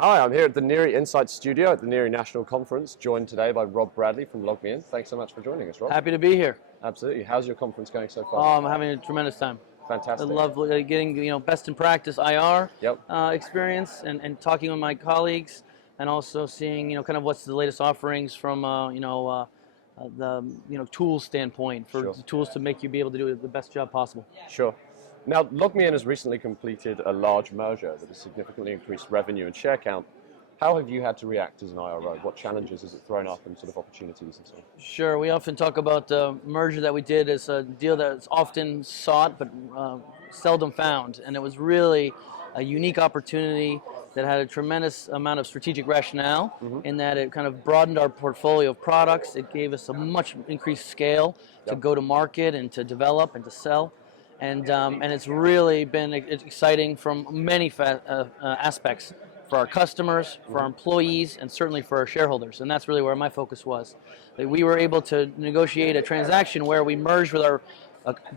Hi, I'm here at the NIRI Insight Studio at the NIRI National Conference, joined today by Rob Bradley from LogMeIn. Thanks so much for joining us, Rob. Happy to be here. Absolutely. How's your conference going so Oh, far? I'm having a tremendous time. Fantastic. I love getting best in practice IR Yep. experience and talking with my colleagues, and also seeing kind of what's the latest offerings from the tools standpoint for Sure. tools to make you be able to do the best job possible. Sure. Now, LogMeIn has recently completed a large merger that has significantly increased revenue and share count. How have you had to react as an IRO? What challenges has it thrown up and sort of opportunities and so on? Sure, we often talk about the merger that we did as a deal that's often sought but seldom found, and it was really a unique opportunity that had a tremendous amount of strategic rationale in that it kind of broadened our portfolio of products. It gave us a much increased scale to go to market and to develop and to sell. And it's really been exciting from many aspects for our customers, for our employees, and certainly for our shareholders. And that's really where my focus was. That we were able to negotiate a transaction where we merged with our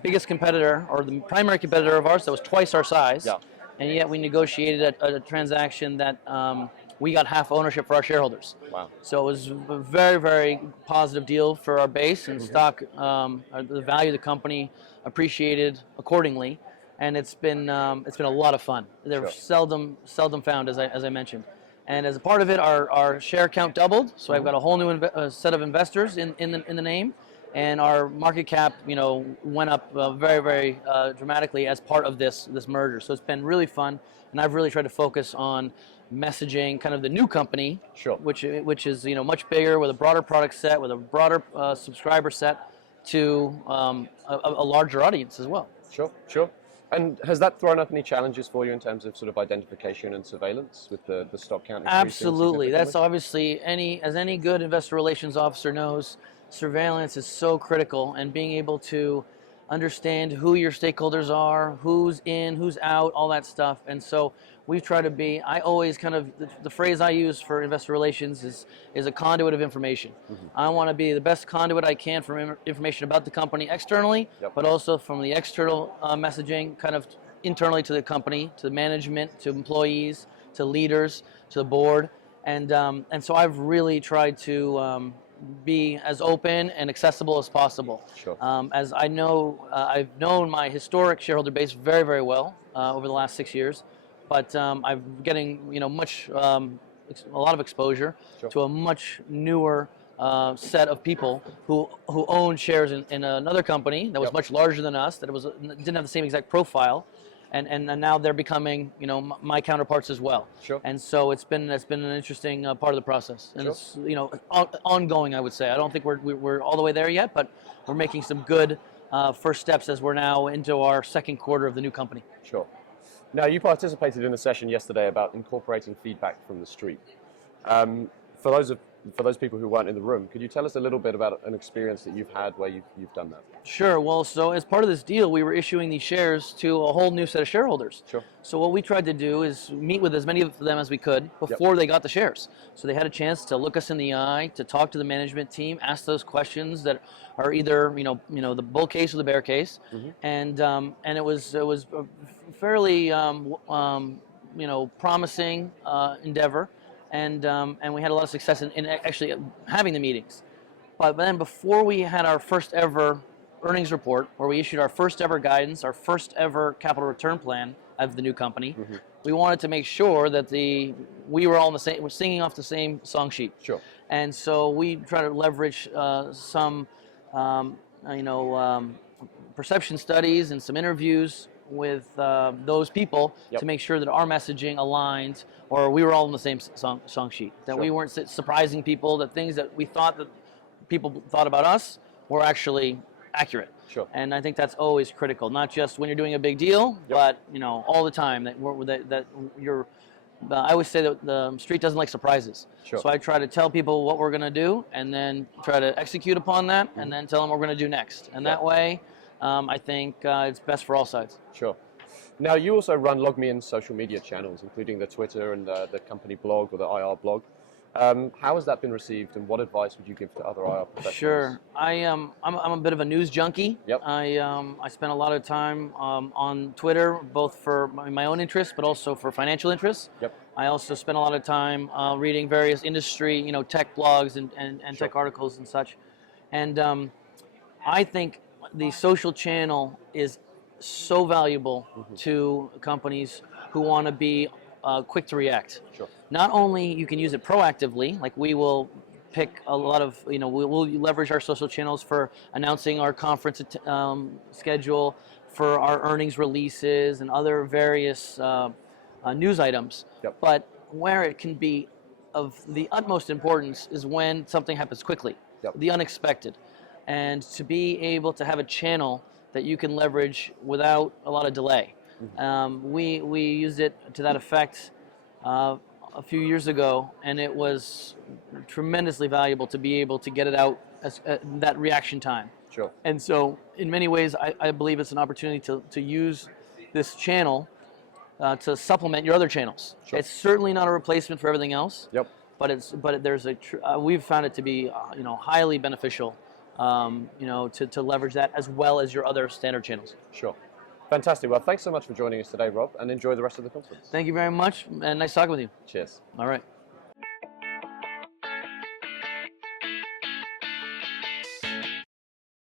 biggest competitor, or the primary competitor of ours that was twice our size, and yet we negotiated a transaction that we got half ownership for our shareholders. Wow. So it was a very, very positive deal for our base, and stock, the value of the company appreciated accordingly, and it's been a lot of fun. They're seldom found, as I mentioned. And as a part of it, our share count doubled, so I've got a whole new set of investors in the name, and our market cap, went up very, very dramatically as part of this merger. So it's been really fun, and I've really tried to focus on messaging kind of the new company, which is much bigger, with a broader product set, with a broader subscriber set, to a larger audience as well. Sure. And has that thrown up any challenges for you in terms of sort of identification and surveillance with the stock count increasing? Absolutely. That's obviously, as any good investor relations officer knows, surveillance is so critical, and being able to understand who your stakeholders are, who's in, who's out, all that stuff. And so we try to be, I always kind of, the phrase I use for investor relations is a conduit of information. I want to be the best conduit I can for information about the company externally, but also from the external messaging kind of internally to the company, to the management, to employees, to leaders, to the board. And so I've really tried to be as open and accessible as possible. As I know, I've known my historic shareholder base very, very well over the last 6 years, but I'm getting a lot of exposure to a much newer set of people who own shares in another company that was much larger than us, that didn't have the same exact profile. And now they're becoming, my counterparts as well. And so it's been an interesting part of the process, and it's ongoing. I would say I don't think we're all the way there yet, but we're making some good first steps as we're now into our second quarter of the new company. Sure. Now, you participated in a session yesterday about incorporating feedback from the street. For those people who weren't in the room, could you tell us a little bit about an experience that you've had where you've done that? Sure. Well, so as part of this deal, we were issuing these shares to a whole new set of shareholders. So what we tried to do is meet with as many of them as we could before they got the shares. So they had a chance to look us in the eye, to talk to the management team, ask those questions that are either the bull case or the bear case, and it was a fairly promising endeavor. And we had a lot of success in actually having the meetings. But then before we had our first ever earnings report, where we issued our first ever guidance, our first ever capital return plan of the new company, we wanted to make sure that we were all we're singing off the same song sheet. And so we try to leverage some perception studies and some interviews with those people to make sure that our messaging aligned, or we were all on the same song sheet, that we weren't surprising people, that things that we thought that people thought about us were actually accurate. And I think that's always critical, not just when you're doing a big deal, but all the time, that you're I always say that the street doesn't like surprises. So I try to tell people what we're going to do, and then try to execute upon that, and then tell them what we're going to do next. And that way, I think it's best for all sides. Now, you also run LogMeIn's social media channels, including the Twitter and the company blog, or the IR blog. How has that been received, and what advice would you give to other IR professionals? Sure. I'm a bit of a news junkie. I spend a lot of time on Twitter, both for my own interests, but also for financial interests. I also spend a lot of time reading various industry, tech blogs and Sure. tech articles and such. And I think the social channel is so valuable to companies who want to be quick to react. Sure. Not only you can use it proactively, like we will pick a lot of, we'll leverage our social channels for announcing our conference schedule, for our earnings releases and other various news items. Yep. But where it can be of the utmost importance is when something happens quickly, Yep. the unexpected. And to be able to have a channel that you can leverage without a lot of delay. We used it to that effect a few years ago, and it was tremendously valuable to be able to get it out as that reaction time. Sure. And so in many ways, I believe it's an opportunity to use this channel to supplement your other channels. Sure. It's certainly not a replacement for everything else. Yep. But there's we've found it to be highly beneficial to leverage that as well as your other standard channels. Sure. Fantastic. Well, thanks so much for joining us today, Rob, and enjoy the rest of the conference. Thank you very much, and nice talking with you. Cheers. All right.